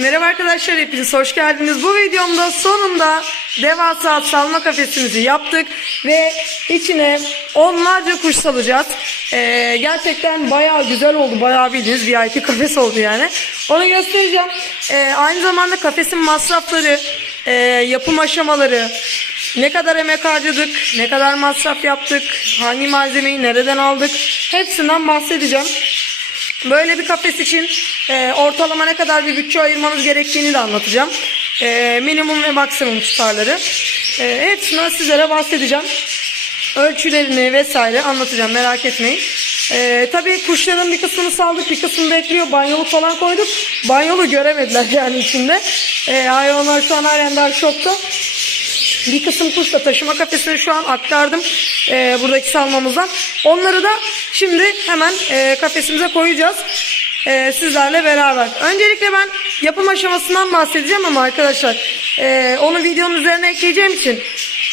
Merhaba arkadaşlar hepiniz hoş geldiniz. Bu videomda sonunda devasa salma kafesimizi yaptık ve içine onlarca kuş salacağız. Ee, gerçekten bayağı güzel oldu. Bayağı bildiğiniz VIP kafes oldu yani. Onu göstereceğim. Ee, aynı zamanda kafesin masrafları, e, yapım aşamaları, ne kadar emek harcadık, ne kadar masraf yaptık, hangi malzemeyi nereden aldık hepsinden bahsedeceğim. Böyle bir kafes için e, ortalama ne kadar bir bütçe ayırmanız gerektiğini de anlatacağım. E, minimum ve maksimum tutarları. E, hepsinden sizlere bahsedeceğim. Ölçülerini vesaire anlatacağım merak etmeyin. E, tabii kuşların bir kısmını saldık bir kısmını bekliyor. Banyolu falan koyduk. Banyolu göremediler yani içinde. E, hayvanlar şu an halen daha şokta. Bir kısım kuş da taşıma kafesine şu an aktardım e, buradaki salmamızdan. Onları da şimdi hemen e, kafesimize koyacağız e, sizlerle beraber. Öncelikle ben yapım aşamasından bahsedeceğim ama arkadaşlar e, onu videonun üzerine ekleyeceğim için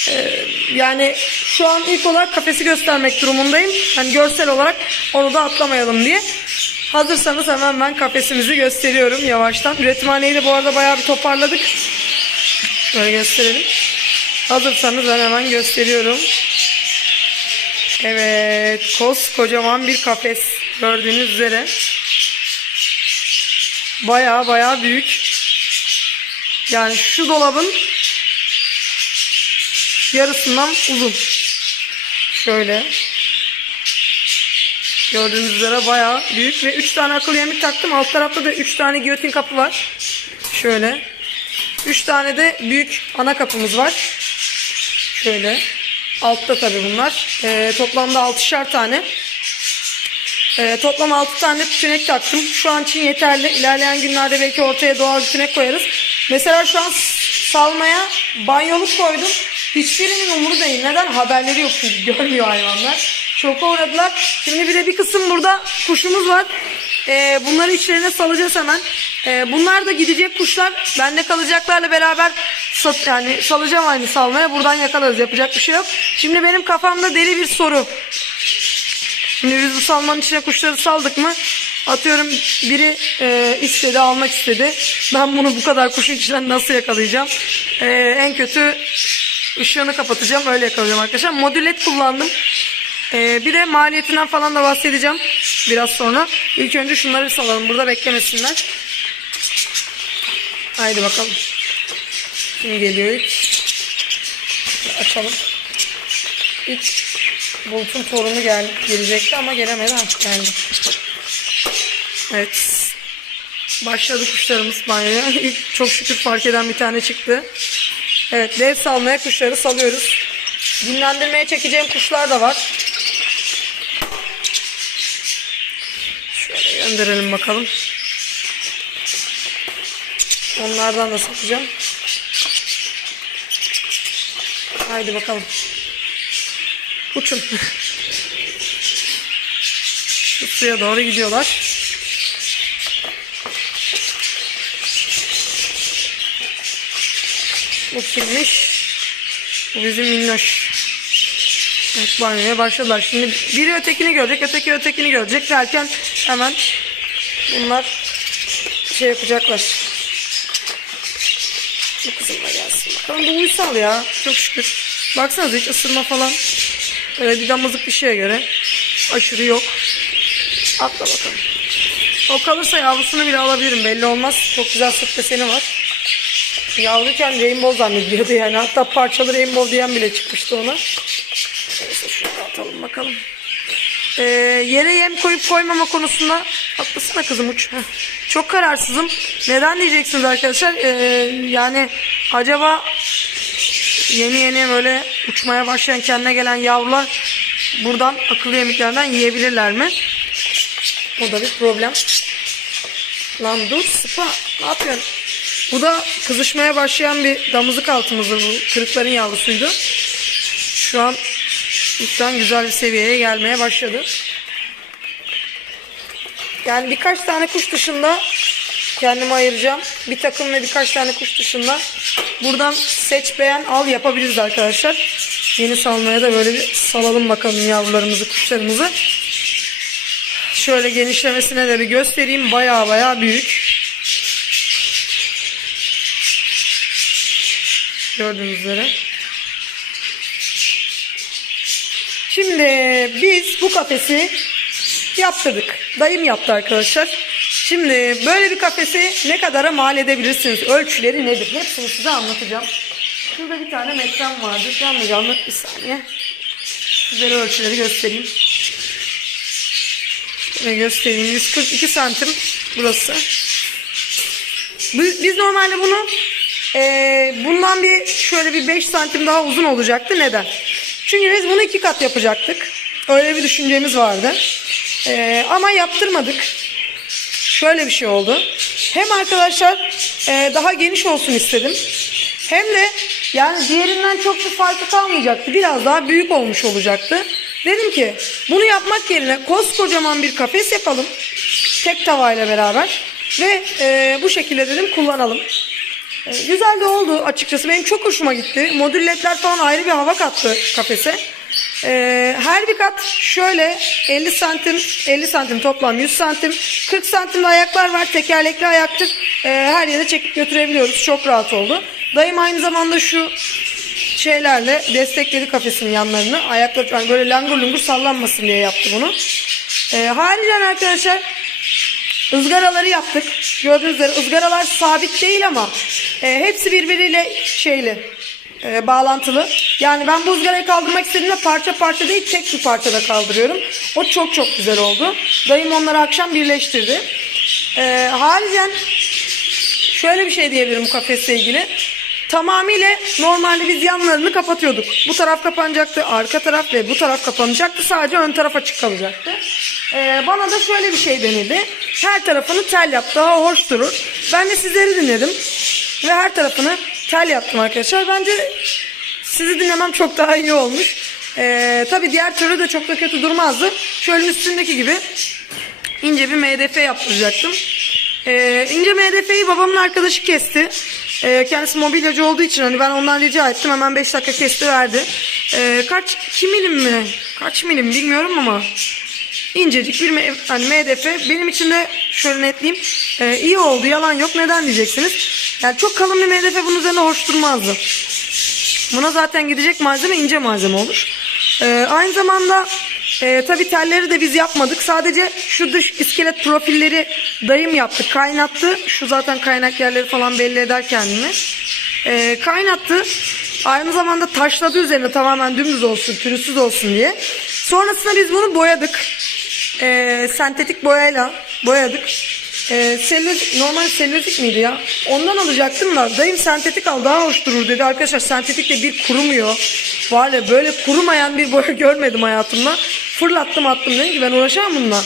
e, yani şu an ilk olarak kafesi göstermek durumundayım. Hani görsel olarak onu da atlamayalım diye. Hazırsanız hemen ben kafesimizi gösteriyorum yavaştan. Üretimhaneyi de bu arada bayağı bir toparladık. Şöyle gösterelim. Hazırsanız ben hemen gösteriyorum. Evet, koskocaman bir kafes gördüğünüz üzere. Baya baya büyük. Yani şu dolabın yarısından uzun. Şöyle. Gördüğünüz üzere baya büyük ve 3 tane akıllı yemlik taktım. Alt tarafta da 3 tane giyotin kapı var. Şöyle. 3 tane de büyük ana kapımız var. Şöyle. Altta tabii bunlar. Ee, toplamda 6'şer tane. Ee, toplam 6 tane tünek taktım. Şu an için yeterli. İlerleyen günlerde belki ortaya doğal bir koyarız. Mesela şu an salmaya banyoluk koydum. Hiçbirinin umuru değil. Neden? Haberleri yok çünkü. Görmüyor hayvanlar. Şoka uğradılar. Şimdi bir de bir kısım burada kuşumuz var. Ee, bunları içlerine salacağız hemen. Ee, bunlar da gidecek kuşlar. Bende kalacaklarla beraber sat, yani salacağım aynı salmaya. Buradan yakalarız. Yapacak bir şey yok. Şimdi benim kafamda deli bir soru. Şimdi biz bu salmanın içine kuşları saldık mı? Atıyorum biri e, istedi almak istedi. Ben bunu bu kadar kuşun içinden nasıl yakalayacağım? E, en kötü ışığını kapatacağım öyle yakalayacağım arkadaşlar. Modület kullandım. E, bir de maliyetinden falan da bahsedeceğim biraz sonra. İlk önce şunları salalım burada beklemesinler. Haydi bakalım. Kim geliyor ilk? Açalım. İlk Bulut'un torunu geldi, gelecekti ama gelemedi. Ha, geldi. Evet. Başladı kuşlarımız banyoya. İlk çok şükür fark eden bir tane çıktı. Evet dev salmaya kuşları salıyoruz. Dinlendirmeye çekeceğim kuşlar da var. Şöyle gönderelim bakalım. Onlardan da satacağım. Haydi bakalım. Uçun. Suya doğru gidiyorlar. Bu kimmiş? Bu bizim minnoş. Evet, banyoya başladılar. Şimdi biri ötekini görecek, öteki ötekini görecek derken hemen bunlar şey yapacaklar. Bu kızım da gelsin bakalım. Bu uysal ya. Çok şükür. Baksanıza hiç ısırma falan. Öyle bir damızlık bir şeye göre. Aşırı yok. Atla bakalım. O kalırsa yavrusunu bile alabilirim. Belli olmaz. Çok güzel sırt deseni var. Yavruyken rainbow zannediyordu yani. Hatta parçalı rainbow diyen bile çıkmıştı ona. Neyse şunu da atalım bakalım. Ee, yere yem koyup koymama konusunda haklısın kızım uç. Çok kararsızım. Neden diyeceksiniz arkadaşlar? Ee, yani acaba yeni yeni böyle uçmaya başlayan kendine gelen yavrular buradan akıllı yemeklerden yiyebilirler mi? O da bir problem. Lan dur sıpa ne yapıyorsun? Bu da kızışmaya başlayan bir damızlık altımızdı bu. Kırıkların yavrusuydu. Şu an lütfen güzel bir seviyeye gelmeye başladı. Yani birkaç tane kuş dışında kendime ayıracağım. Bir takım ve birkaç tane kuş dışında buradan seç beğen al yapabiliriz arkadaşlar. Yeni salmaya da böyle bir salalım bakalım yavrularımızı kuşlarımızı. Şöyle genişlemesine de bir göstereyim. Baya baya büyük. Gördüğünüz üzere. Şimdi biz bu kafesi yaptırdık. Dayım yaptı arkadaşlar. Şimdi böyle bir kafesi ne kadara mal edebilirsiniz? Ölçüleri nedir? Hepsini size anlatacağım. Şurada bir tane metrem vardı. Canlı canlı bir saniye. Sizlere ölçüleri göstereyim. Şöyle göstereyim. 142 santim burası. Biz, biz normalde bunu eee, bundan bir şöyle bir 5 santim daha uzun olacaktı. Neden? Çünkü biz bunu iki kat yapacaktık. Öyle bir düşüncemiz vardı. Eee, ama yaptırmadık. Şöyle bir şey oldu. Hem arkadaşlar eee, daha geniş olsun istedim. Hem de yani diğerinden çok bir farkı kalmayacaktı. Biraz daha büyük olmuş olacaktı. Dedim ki bunu yapmak yerine koskocaman bir kafes yapalım. Tek tavayla beraber. Ve eee, bu şekilde dedim kullanalım. Ee, Güzel de oldu açıkçası. Benim çok hoşuma gitti. Modül falan ayrı bir hava kattı kafese. Ee, her bir kat şöyle 50 santim, 50 santim toplam 100 santim, 40 santimde ayaklar var. Tekerlekli ayaktır. Ee, her yere çekip götürebiliyoruz. Çok rahat oldu. Dayım aynı zamanda şu şeylerle destekledi kafesin yanlarını. Ayaklar yani böyle langur lungur sallanmasın diye yaptı bunu. Ee, haricen arkadaşlar ızgaraları yaptık. Gördüğünüz üzere ızgaralar sabit değil ama e, hepsi birbiriyle şeyli e, bağlantılı. Yani ben bu ızgarayı kaldırmak istediğimde parça parça değil tek bir parçada kaldırıyorum. O çok çok güzel oldu. Dayım onları akşam birleştirdi. E, haricen şöyle bir şey diyebilirim kafesle ilgili. Tamamıyla normalde biz yanlarını kapatıyorduk. Bu taraf kapanacaktı, arka taraf ve bu taraf kapanacaktı. Sadece ön taraf açık kalacaktı. Ee, bana da şöyle bir şey denildi. Her tarafını tel yap, daha hoş durur. Ben de sizleri dinledim. Ve her tarafını tel yaptım arkadaşlar. Bence sizi dinlemem çok daha iyi olmuş. Ee, tabii diğer türlü de çok da kötü durmazdı. Şöyle üstündeki gibi ince bir MDF yaptıracaktım. Ee, ince MDF'yi babamın arkadaşı kesti. Ee, kendisi mobilyacı olduğu için hani ben ondan rica ettim. Hemen 5 dakika kesti verdi. Ee, kaç 2 milim mi? Kaç milim bilmiyorum ama incecik bir hani MDF. Benim için de şöyle netleyeyim. Ee, iyi oldu. Yalan yok. Neden diyeceksiniz? Yani çok kalın bir MDF bunun üzerine hoş durmazdı. Buna zaten gidecek malzeme ince malzeme olur. Ee, aynı zamanda e, tabi telleri de biz yapmadık. Sadece şu dış iskelet profilleri dayım yaptı. Kaynattı. Şu zaten kaynak yerleri falan belli eder kendini. Ee, kaynattı. Aynı zamanda taşladı üzerine tamamen dümdüz olsun, pürüzsüz olsun diye. Sonrasında biz bunu boyadık. Ee, sentetik boyayla boyadık. Ee, selüloz, normal selülozik miydi ya? Ondan alacaktım da dayım sentetik al daha hoş durur dedi. Arkadaşlar sentetik de bir kurumuyor. Var ya böyle kurumayan bir boya görmedim hayatımda. Fırlattım attım dedim ki ben uğraşamam bununla.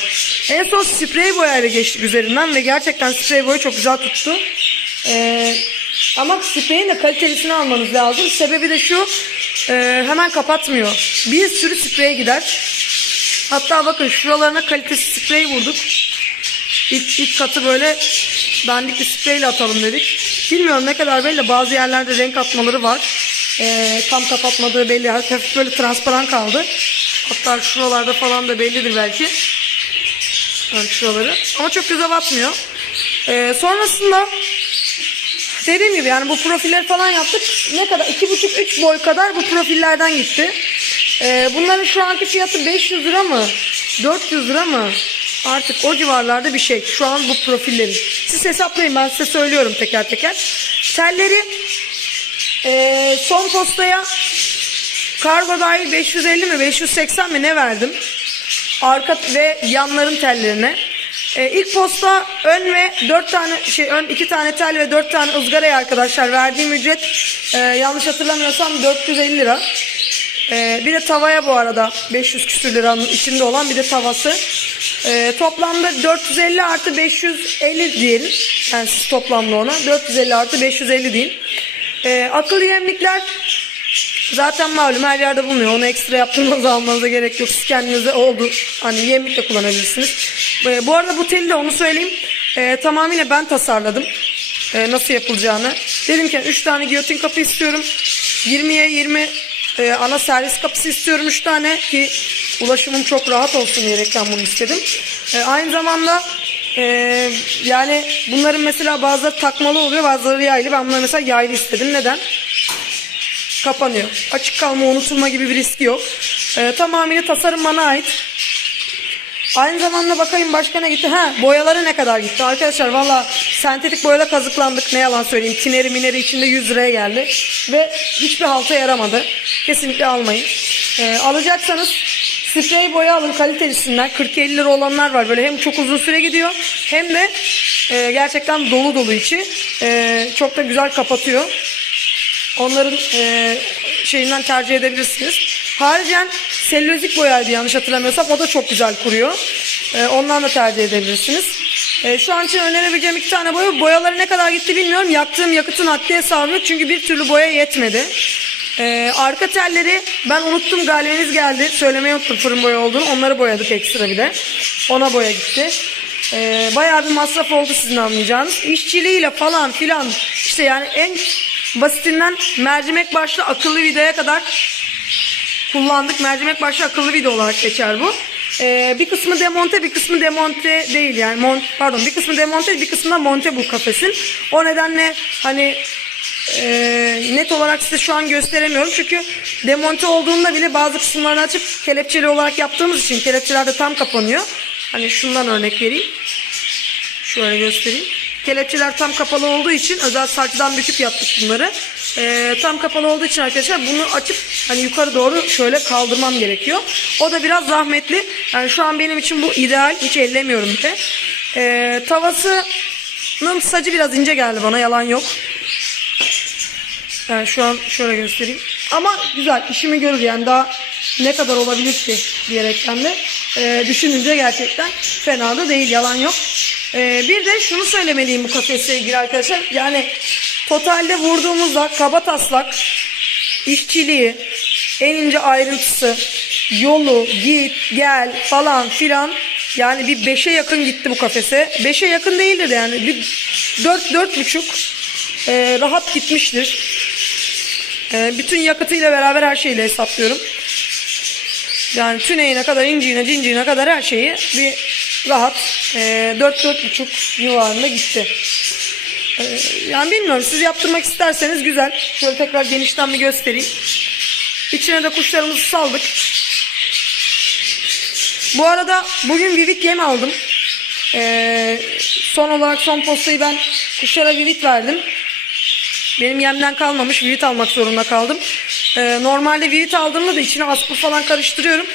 En son sprey boyayla geçtik üzerinden ve gerçekten sprey boya çok güzel tuttu. Ee, ama spreyin de kalitelisini almanız lazım. Sebebi de şu e, hemen kapatmıyor. Bir sürü sprey gider. Hatta bakın şuralarına kalitesi sprey vurduk. İlk, ilk katı böyle dandik bir spreyle atalım dedik. Bilmiyorum ne kadar belli. Bazı yerlerde renk atmaları var. Ee, tam kapatmadığı belli. Hafif böyle transparan kaldı. Hatta şuralarda falan da bellidir belki. Yani şuraları. Ama çok göze batmıyor. Ee, sonrasında dediğim gibi yani bu profiller falan yaptık. Ne kadar? 2,5-3 boy kadar bu profillerden gitti. Ee, bunların şu anki fiyatı 500 lira mı? 400 lira mı? Artık o civarlarda bir şey. Şu an bu profillerin. Siz hesaplayın ben size söylüyorum teker teker. Telleri ee, son postaya kargo dahil 550 mi 580 mi ne verdim? Arka ve yanların tellerine. Ee, ilk posta ön ve 4 tane şey ön 2 tane tel ve 4 tane ızgaraya arkadaşlar verdiğim ücret e, yanlış hatırlamıyorsam 450 lira. Ee, bir de tavaya bu arada 500 küsür liranın içinde olan bir de tavası. Ee, toplamda 450 artı 550 diyelim. Yani siz toplamda ona 450 artı 550 değil. Ee, akıllı yemlikler zaten malum her yerde bulunuyor. Onu ekstra yaptırmanıza almanıza gerek yok. Siz kendinize oldu. Hani yemlik de kullanabilirsiniz. Ee, bu arada bu teli de onu söyleyeyim. Ee, tamamıyla ben tasarladım. Ee, nasıl yapılacağını. Dedim ki 3 tane giyotin kapı istiyorum. 20'ye 20 e, ana servis kapısı istiyorum 3 tane ki ulaşımım çok rahat olsun diyerekten bunu istedim. E, aynı zamanda e, yani bunların mesela bazıları takmalı oluyor bazıları yaylı. Ben bunları mesela yaylı istedim. Neden? Kapanıyor. Açık kalma, unutulma gibi bir riski yok. Ee, tamamıyla tasarım bana ait. Aynı zamanda bakayım başka ne gitti? Ha boyaları ne kadar gitti? Arkadaşlar valla sentetik boyada kazıklandık ne yalan söyleyeyim. Tineri mineri içinde 100 liraya geldi. Ve hiçbir halta yaramadı. Kesinlikle almayın. Ee, alacaksanız sprey boya alın kalitelisinden. 40-50 lira olanlar var. Böyle hem çok uzun süre gidiyor hem de e, gerçekten dolu dolu içi. E, çok da güzel kapatıyor. Onların e, şeyinden tercih edebilirsiniz. Haricen selülozik boyaydı yanlış hatırlamıyorsam. O da çok güzel kuruyor. E, ondan da tercih edebilirsiniz. E, şu an için önerebileceğim iki tane boya. Boyaları ne kadar gitti bilmiyorum. Yaktığım yakıtın haddi hesabı yok. Çünkü bir türlü boya yetmedi. E, arka telleri ben unuttum galibiniz geldi. Söylemeyi unuttum fırın boya olduğunu. Onları boyadık ekstra bir de. Ona boya gitti. E, bayağı bir masraf oldu sizin anlayacağınız. İşçiliğiyle falan filan işte yani en basitinden mercimek başlı akıllı vidaya kadar kullandık. Mercimek başlı akıllı vida olarak geçer bu. Ee, bir kısmı demonte, bir kısmı demonte değil yani. Mon, pardon, bir kısmı demonte, bir kısmı da monte bu kafesin. O nedenle hani e, net olarak size şu an gösteremiyorum. Çünkü demonte olduğunda bile bazı kısımlarını açıp kelepçeli olarak yaptığımız için kelepçeler de tam kapanıyor. Hani şundan örnek vereyim. Şöyle göstereyim. Kelepçeler tam kapalı olduğu için özel saçtan büküp yaptık bunları. Ee, tam kapalı olduğu için arkadaşlar bunu açıp hani yukarı doğru şöyle kaldırmam gerekiyor. O da biraz zahmetli. Yani şu an benim için bu ideal. Hiç ellemiyorum bile. Ee, tavasının sacı biraz ince geldi bana yalan yok. Yani şu an şöyle göstereyim. Ama güzel işimi görür yani daha ne kadar olabilir ki diyerekten de e, düşününce gerçekten fena da değil yalan yok. E, bir de şunu söylemeliyim bu kafesle ilgili arkadaşlar. Yani totalde vurduğumuzda kaba taslak işçiliği, en ince ayrıntısı, yolu, git, gel falan filan yani bir 5'e yakın gitti bu kafese. 5'e yakın değildir de yani bir 4 dört buçuk e, rahat gitmiştir. E, bütün yakıtıyla beraber her şeyle hesaplıyorum. Yani tüneyine kadar, inciğine, cinciğine kadar her şeyi bir rahat e, 4-4,5 civarında gitti. E, yani bilmiyorum siz yaptırmak isterseniz güzel. Şöyle tekrar genişten bir göstereyim. İçine de kuşlarımızı saldık. Bu arada bugün Vivit yem aldım. E, son olarak son postayı ben kuşlara Vivit verdim. Benim yemden kalmamış. Vivit almak zorunda kaldım. Ee, normalde vivit aldığımda da içine aspur falan karıştırıyorum.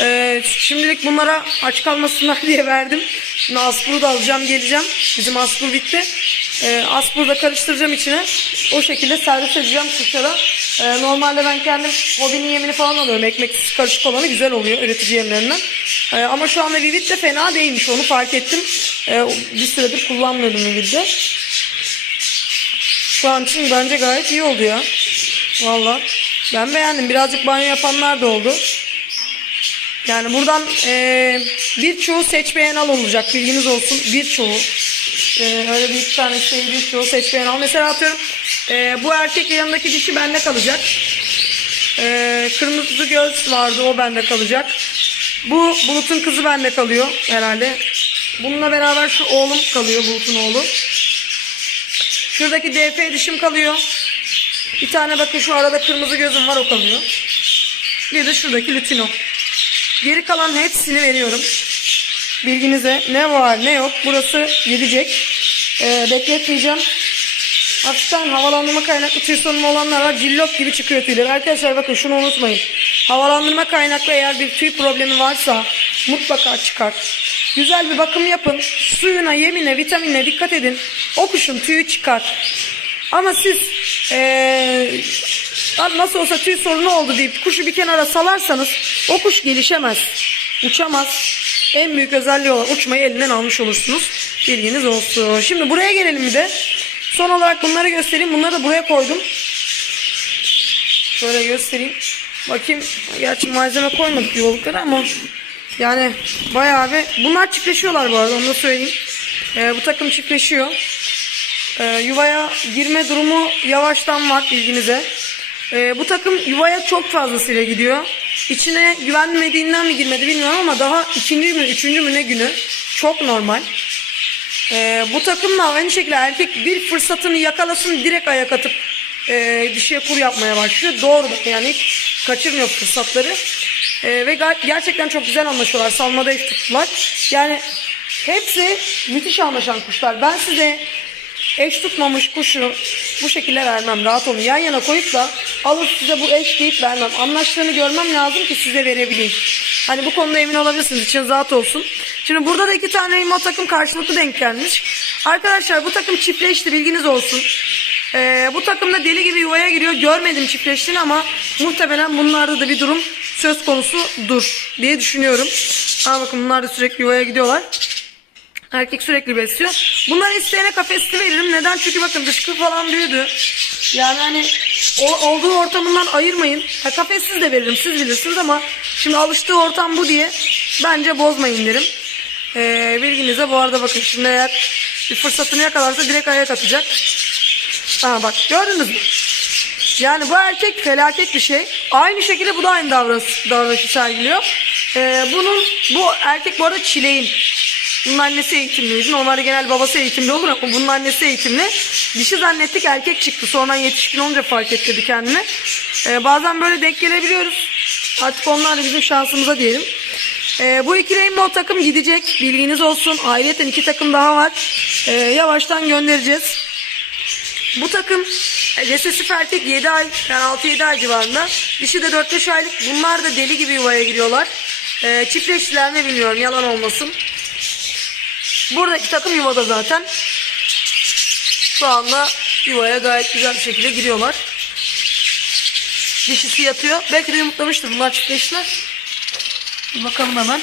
Ee, şimdilik bunlara aç kalmasınlar diye verdim. Şimdi aspuru da alacağım geleceğim. Bizim aspur bitti. Ee, aspuru da karıştıracağım içine. O şekilde servis edeceğim kuşlara. Ee, normalde ben kendim hobinin yemini falan alıyorum. Ekmeksiz karışık olanı güzel oluyor üretici yemlerinden. Ee, ama şu anda vivit de fena değilmiş. Onu fark ettim. Ee, bir süredir kullanmıyordum vivitte. Şu an için bence gayet iyi oldu ya. Valla. Ben beğendim. Birazcık banyo yapanlar da oldu. Yani buradan e, birçoğu seç beğen al olacak. Bilginiz olsun. Birçoğu. E, öyle bir iki tane şey birçoğu seç beğen al. Mesela atıyorum e, bu erkekle yanındaki dişi bende kalacak. E, kırmızı göz vardı. O bende kalacak. Bu Bulut'un kızı bende kalıyor herhalde. Bununla beraber şu oğlum kalıyor. Bulut'un oğlu. Şuradaki DF dişim kalıyor. Bir tane bakın şu arada kırmızı gözüm var o kalıyor. Bir de şuradaki lütino. Geri kalan hepsini veriyorum. Bilginize ne var ne yok. Burası gidecek. Ee, bekletmeyeceğim. Hafiften havalandırma kaynaklı tüy sorunu olanlar var. Cillop gibi çıkıyor tüyler. Arkadaşlar bakın şunu unutmayın. Havalandırma kaynaklı eğer bir tüy problemi varsa mutlaka çıkar. Güzel bir bakım yapın. Suyuna, yemine, vitaminine dikkat edin. O kuşun tüyü çıkar. Ama siz ee, nasıl olsa tüy sorunu oldu deyip kuşu bir kenara salarsanız o kuş gelişemez. Uçamaz. En büyük özelliği olan uçmayı elinden almış olursunuz. Bilginiz olsun. Şimdi buraya gelelim bir de. Son olarak bunları göstereyim. Bunları da buraya koydum. Şöyle göstereyim. Bakayım. Gerçi malzeme koymadık yuvalıklara ama yani bayağı bir... Bunlar çiftleşiyorlar bu arada onu da söyleyeyim. Ee, bu takım çiftleşiyor. Ee, yuvaya girme durumu yavaştan var bilginize. Ee, bu takım yuvaya çok fazlasıyla gidiyor. İçine güvenmediğinden mi girmedi bilmiyorum ama daha ikinci mü üçüncü mü ne günü. Çok normal. Ee, bu takımla aynı şekilde erkek bir fırsatını yakalasın direkt ayak atıp e, dişiye kur yapmaya başlıyor. Doğru yani hiç kaçırmıyor fırsatları. E, ve gerçekten çok güzel anlaşıyorlar. Salmada eş tuttular. Yani hepsi müthiş anlaşan kuşlar. Ben size eş tutmamış kuşu bu şekilde vermem. Rahat olun. Yan yana koyup da alıp size bu eş deyip vermem. Anlaştığını görmem lazım ki size verebileyim. Hani bu konuda emin olabilirsiniz. İçiniz rahat olsun. Şimdi burada da iki tane remote takım karşılıklı denk gelmiş. Arkadaşlar bu takım çiftleşti bilginiz olsun. Ee, bu takımda deli gibi yuvaya giriyor. Görmedim çiftleştiğini ama muhtemelen bunlarda da bir durum söz konusudur diye düşünüyorum. Aa bakın bunlar da sürekli yuvaya gidiyorlar. Erkek sürekli besliyor. Bunları isteyene kafesli veririm. Neden? Çünkü bakın dışkı falan büyüdü. Yani hani o, olduğu ortamından ayırmayın. Ha, kafessiz de veririm siz bilirsiniz ama şimdi alıştığı ortam bu diye bence bozmayın derim. Ee, bilginize bu arada bakın şimdi eğer bir fırsatını yakalarsa direkt ayak atacak. Ha bak gördünüz mü? Yani bu erkek felaket bir şey. Aynı şekilde bu da aynı davranış, davranışı sergiliyor. Ee, bunun bu erkek bu arada çileğin. Bunun annesi eğitimliydi. Normalde genel babası eğitimli olur ama bunun annesi eğitimli. Dişi zannettik erkek çıktı. Sonra yetişkin olunca fark ettirdi kendini. Ee, bazen böyle denk gelebiliyoruz. Artık onlar da bizim şansımıza diyelim. Ee, bu iki Rainbow takım gidecek. Bilginiz olsun. Ayrıca iki takım daha var. Ee, yavaştan göndereceğiz. Bu takım e, resesif erkek 7 ay yani 6-7 ay civarında. Dişi de 4-5 aylık. Bunlar da deli gibi yuvaya giriyorlar. Ee, çiftleştiler mi bilmiyorum yalan olmasın. Buradaki takım yuvada zaten. Şu anda yuvaya gayet güzel bir şekilde giriyorlar. Dişisi yatıyor. Belki de yumurtlamıştır. Bunlar çiftleştiler. Bir bakalım hemen.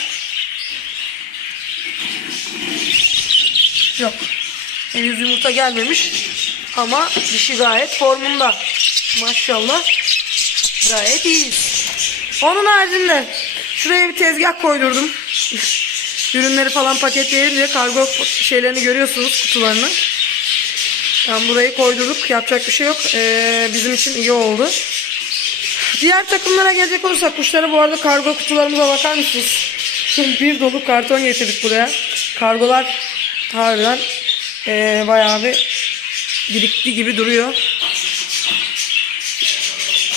Yok. Henüz yumurta gelmemiş. Ama dişi gayet formunda. Maşallah. Gayet iyiyiz. Onun haricinde şuraya bir tezgah koydurdum. Ürünleri falan paketleyelim diye kargo şeylerini görüyorsunuz kutularını. Ben burayı koydurduk. Yapacak bir şey yok. Ee, bizim için iyi oldu. Diğer takımlara gelecek olursak kuşlara bu arada kargo kutularımıza bakar mısınız? Şimdi bir dolu karton getirdik buraya. Kargolar harbiden ee, bayağı bir birikti gibi duruyor.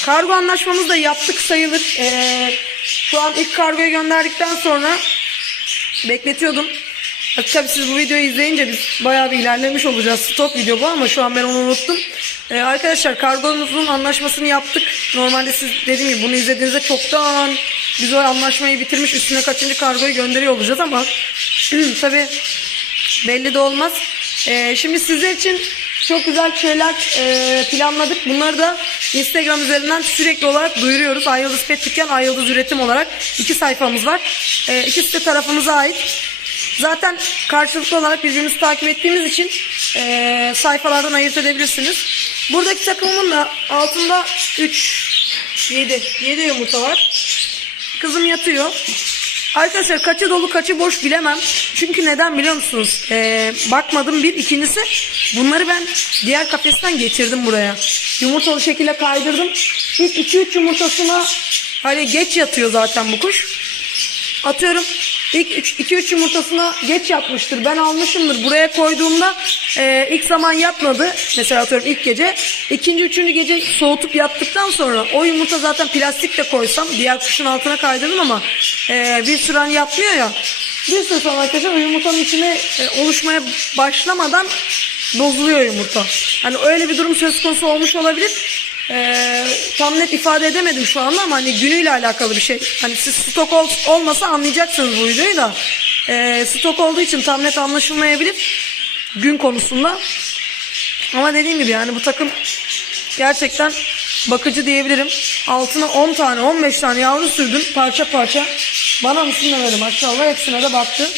Kargo anlaşmamızı da yaptık sayılır. Ee, şu an ilk kargoyu gönderdikten sonra bekletiyordum. Tabii siz bu videoyu izleyince biz bayağı bir ilerlemiş olacağız. Stok video bu ama şu an ben onu unuttum. Ee, arkadaşlar kargomuzun anlaşmasını yaptık. Normalde siz dediğim gibi bunu izlediğinizde çoktan biz o anlaşmayı bitirmiş üstüne kaçıncı kargoyu gönderiyor olacağız ama tabii belli de olmaz. Ee, şimdi sizler için çok güzel şeyler e, planladık. Bunları da Instagram üzerinden sürekli olarak duyuruyoruz. Ayıldız Pet Dükkan, Ayıldız Üretim olarak iki sayfamız var. E, ikisi de tarafımıza ait. Zaten karşılıklı olarak birbirimizi takip ettiğimiz için e, sayfalardan ayırt edebilirsiniz. Buradaki takımımın da altında 3, 7, 7 yumurta var. Kızım yatıyor. Arkadaşlar kaçı dolu kaçı boş bilemem. Çünkü neden biliyor musunuz? Ee, bakmadım bir. ikincisi bunları ben diğer kafesten getirdim buraya. Yumurtalı şekilde kaydırdım. İlk 2-3 yumurtasına hani geç yatıyor zaten bu kuş. Atıyorum ilk 2-3 yumurtasına geç yatmıştır. Ben almışımdır. Buraya koyduğumda e, ilk zaman yatmadı. Mesela atıyorum ilk gece. ikinci üçüncü gece soğutup yattıktan sonra o yumurta zaten plastik de koysam diğer kuşun altına kaydırdım ama e, bir süren yatmıyor ya. Bir süre sonra arkadaşlar yumurtanın içine e, oluşmaya başlamadan bozuluyor yumurta. Hani öyle bir durum söz konusu olmuş olabilir. Ee, tam net ifade edemedim şu anda ama hani günüyle alakalı bir şey. Hani siz stok ol, olmasa anlayacaksınız bu videoyu da. Ee, stok olduğu için tam net anlaşılmayabilir gün konusunda. Ama dediğim gibi yani bu takım gerçekten bakıcı diyebilirim. Altına 10 tane 15 tane yavru sürdüm parça parça. Bana mısın demedi maşallah hepsine de baktı.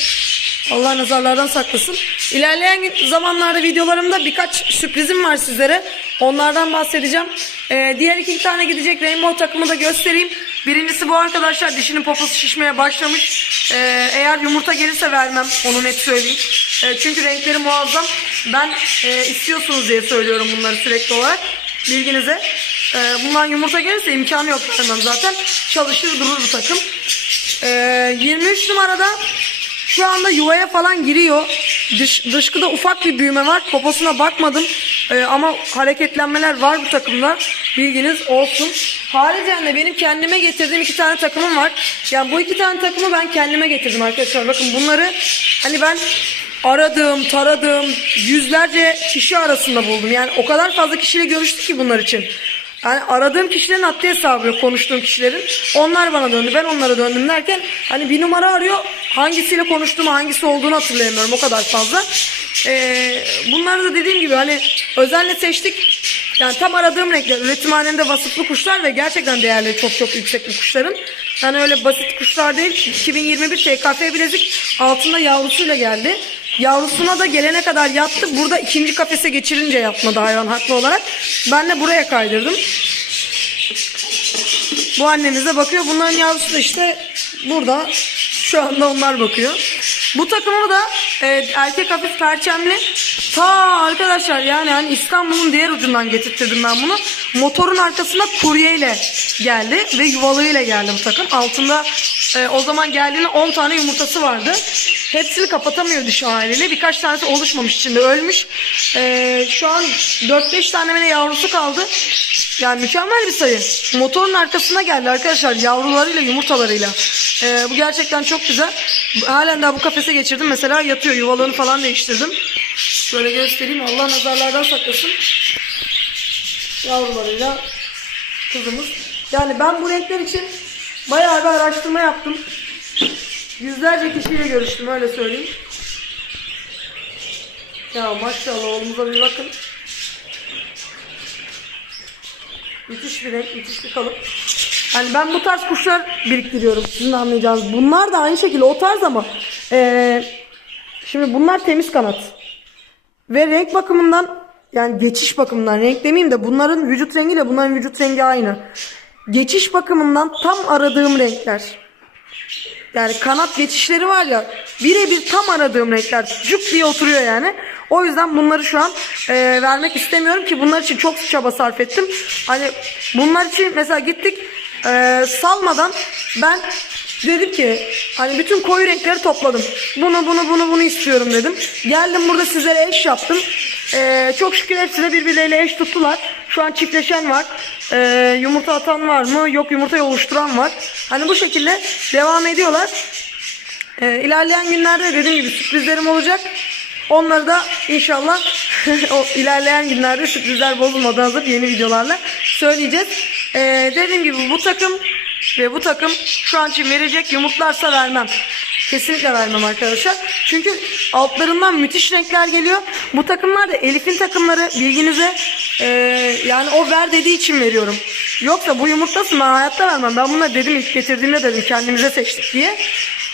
Allah nazarlardan saklasın. İlerleyen zamanlarda videolarımda birkaç sürprizim var sizlere. Onlardan bahsedeceğim. Ee, diğer iki tane gidecek Rainbow takımı da göstereyim. Birincisi bu arkadaşlar dişinin poposu şişmeye başlamış. Ee, eğer yumurta gelirse vermem onu net söyleyeyim. Ee, çünkü renkleri muazzam. Ben e, istiyorsunuz diye söylüyorum bunları sürekli olarak. Bilginize. Ee, bundan yumurta gelirse imkanı yok vermem zaten. Çalışır durur bu takım. Ee, 23 numarada şu anda yuvaya falan giriyor. Dış, dışkıda ufak bir büyüme var. Poposuna bakmadım. Ee, ama hareketlenmeler var bu takımda. Bilginiz olsun. Haricen de benim kendime getirdiğim iki tane takımım var. Yani bu iki tane takımı ben kendime getirdim arkadaşlar. Bakın bunları hani ben aradığım, taradığım yüzlerce kişi arasında buldum. Yani o kadar fazla kişiyle görüştük ki bunlar için. Yani aradığım kişilerin haddi hesabı yok konuştuğum kişilerin. Onlar bana döndü ben onlara döndüm derken hani bir numara arıyor hangisiyle konuştuğumu hangisi olduğunu hatırlayamıyorum o kadar fazla. Ee, bunları da dediğim gibi hani özenle seçtik. Yani tam aradığım renkler üretimhanemde vasıflı kuşlar ve gerçekten değerleri çok çok yüksek bu kuşların. Yani öyle basit kuşlar değil. 2021 TKF bilezik altında yavrusuyla geldi. Yavrusuna da gelene kadar yattı. Burada ikinci kafese geçirince yatmadı hayvan haklı olarak. Ben de buraya kaydırdım. Bu annemiz de bakıyor. Bunların yavrusu da işte burada. Şu anda onlar bakıyor. Bu takımı da e, erkek hafif perçemli. Ta arkadaşlar yani hani İstanbul'un diğer ucundan getirttirdim ben bunu. Motorun arkasına kuryeyle geldi ve yuvalığıyla geldi bu takım. Altında e, o zaman geldiğinde 10 tane yumurtası vardı. Hepsini kapatamıyor dişi haliyle. Birkaç tanesi oluşmamış içinde ölmüş. E, şu an 4-5 tane mi ne yavrusu kaldı. Yani mükemmel bir sayı. Motorun arkasına geldi arkadaşlar yavrularıyla yumurtalarıyla. Ee, bu gerçekten çok güzel. Halen daha bu kafese geçirdim. Mesela yatıyor yuvalığını falan değiştirdim. Şöyle göstereyim Allah nazarlardan saklasın. Yavrularıyla kızımız. Yani ben bu renkler için bayağı bir araştırma yaptım. Yüzlerce kişiyle görüştüm öyle söyleyeyim. Ya maşallah oğlumuza bir bakın. Müthiş bir renk, müthiş bir kalıp. Yani ben bu tarz kuşlar biriktiriyorum sizin anlayacağınız. Bunlar da aynı şekilde o tarz ama eee, şimdi bunlar temiz kanat. Ve renk bakımından yani geçiş bakımından renk demeyeyim de bunların vücut rengiyle bunların vücut rengi aynı. Geçiş bakımından tam aradığım renkler. Yani kanat geçişleri var ya birebir tam aradığım renkler cuk diye oturuyor yani. O yüzden bunları şu an e, vermek istemiyorum ki bunlar için çok çaba sarf ettim. Hani bunlar için mesela gittik e, salmadan ben dedim ki hani bütün koyu renkleri topladım. Bunu bunu bunu bunu istiyorum dedim. Geldim burada sizlere eş yaptım. E, çok şükür hepsi de birbirleriyle eş tuttular. Şu an çiftleşen var. E, yumurta atan var mı? Yok yumurtayı oluşturan var. Hani bu şekilde devam ediyorlar. Ee, ilerleyen günlerde dediğim gibi sürprizlerim olacak. Onları da inşallah o ilerleyen günlerde sürprizler bozulmadan hazır yeni videolarla söyleyeceğiz. Ee, dediğim gibi bu takım ve bu takım şu an için verecek yumurtlarsa vermem. Kesinlikle vermem arkadaşlar. Çünkü altlarından müthiş renkler geliyor. Bu takımlar da Elif'in takımları bilginize ee, yani o ver dediği için veriyorum. Yoksa bu yumurtlasın ben hayatta vermem. Ben bunları dedim ilk getirdiğimde dedim kendimize seçtik diye.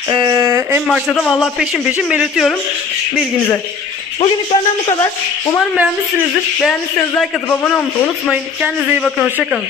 Ee, en başta da vallahi peşin peşin belirtiyorum bilginize. Bugünlük benden bu kadar. Umarım beğenmişsinizdir. Beğendiyseniz like atıp abone olmayı unutmayın. Kendinize iyi bakın. Hoşçakalın.